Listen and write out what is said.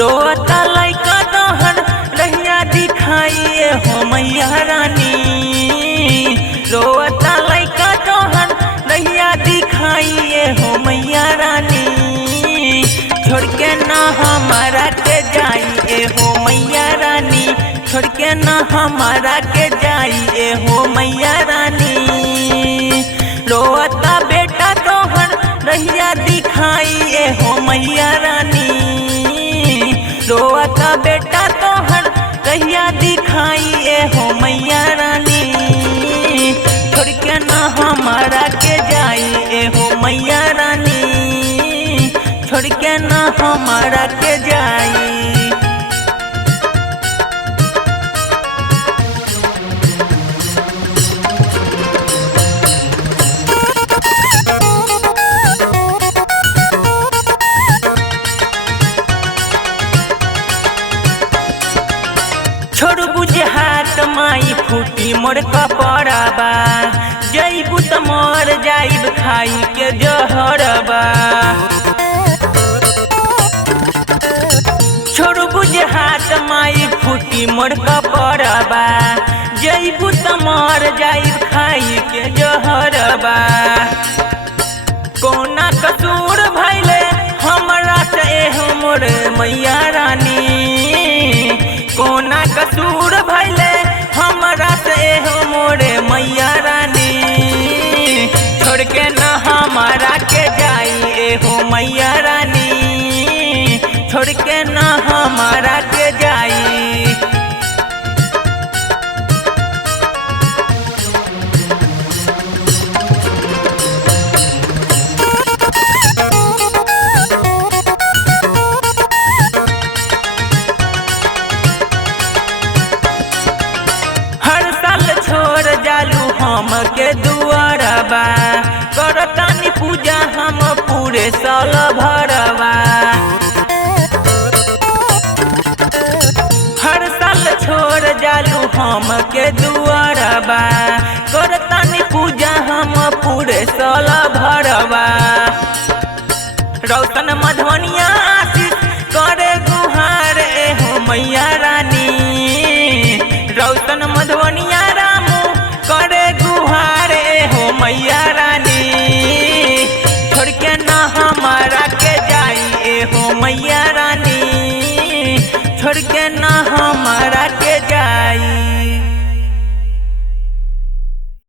रोता लइका तोहर रहिया दिखाइए हो मैया रानी। रोता लइका तोहर रहिया दिखाइए हो मैया रानी। छोड़ के ना हमारा के जाइए हो मैया रानी। छोड़ के ना हमारा के जाइए हो मैया रानी। रोता बेटा तोहर रहिया दिखाइए हो मैया रानी। रोता बेटा तोहर रहिया दिखाइए हो मैया रानी। छोड़ के ना हमारा के जाइए हो मैया रानी। छोड़ के ना हमारा के जाई। छोड़ बुझे हाथ माई फूटी मोर कपड़बा। जइबू त मर जाइब खाई के जहरबा। छोड़ बुझे हाथ माई फूटी मोर कपड़बा। जइबू त मर जाइब खाई के जहरबा। कोना कसूर भइले हमरा से हो मोर मैया रानी। कोना कसूर भइले हमरा से हो मोरे मैया रानी। छोड़ के ना हमारा के जाइए हो मैया रानी। छोड़ के ना हमारा के जाई। हम के दुआरबा करतानी पूजा हम पूरे साल भरबा। हर साल छोड़ जालू हम के दुआरबा करतानी पूजा हम पूरे साल भरबा। रौशन मधुबनिया आशीष करे गुहार हो मैया रानी। रौशन मधुबनिया करे गुहार हो मैया रानी। छोड़ के ना हमारा के जाइए हो मैया रानी। छोड़ के ना हमारा